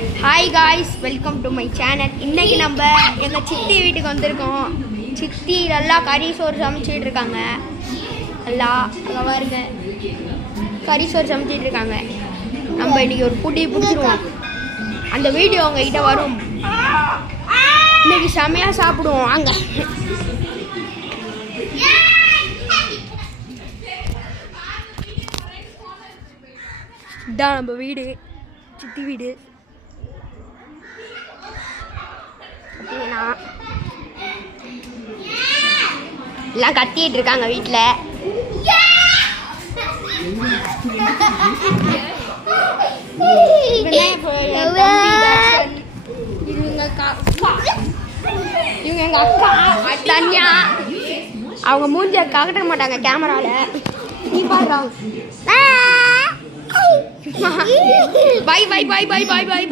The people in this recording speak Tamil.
Hi guys, welcome to my channel. இன்றைக்கி நம்ம எங்கள் சித்தி வீட்டுக்கு வந்திருக்கோம். சித்தி நல்லா கறி சோறு சமைச்சிட்டு இருக்காங்க. நல்லா அங்கே பாருங்க, கறி சோறு சமைச்சிட்டு இருக்காங்க. நம்ம இன்றைக்கி ஒரு புடி பிடிச்சிருவோம். அந்த வீடியோ உங்ககிட்ட வரும். இன்னைக்கு செமையாக சாப்பிடுவோம். அங்கே இதான் நம்ம வீடு, சித்தி வீடு. எல்லாம் கத்திட்டு இருக்காங்க வீட்டில். இவங்க எங்க அக்கா தனியா. அவங்க மூஞ்சிய காட்ட மாட்டாங்க கேமரால. நீ பாடுறாங்க. Bye bye bye bye bye by.